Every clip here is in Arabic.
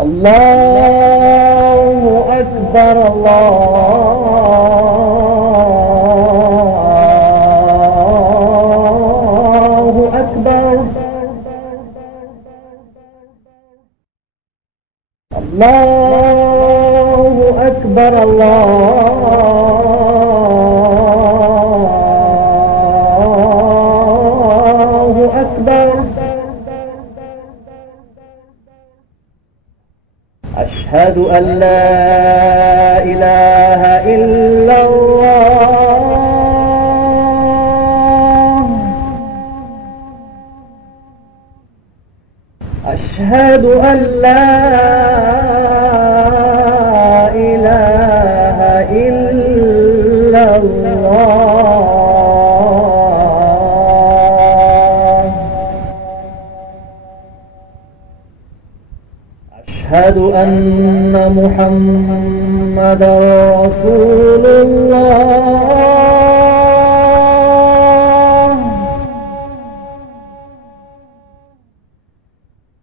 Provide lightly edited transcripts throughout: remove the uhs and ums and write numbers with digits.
الله أكبر الله أكبر الله أكبر الله أكبر أشهد أن لا إله إلا الله أشهد أن لا إله إلا الله أشهد أن محمدًا رسول الله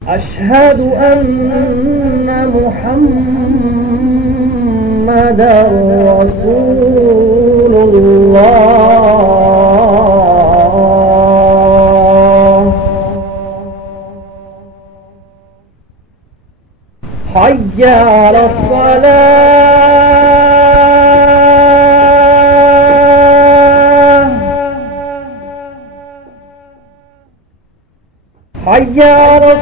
أشهد أن محمدًا رسول الله حي على الصلاة حي على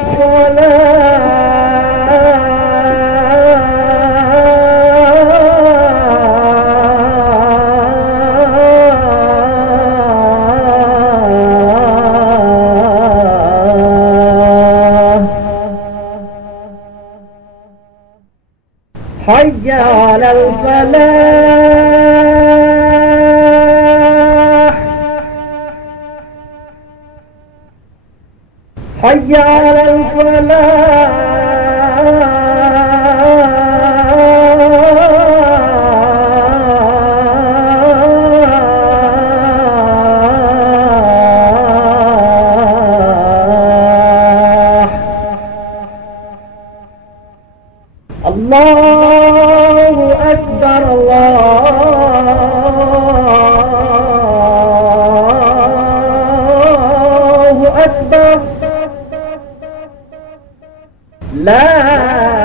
حي على الفلاح حي على الفلاح الله أكبر الله أكبر لا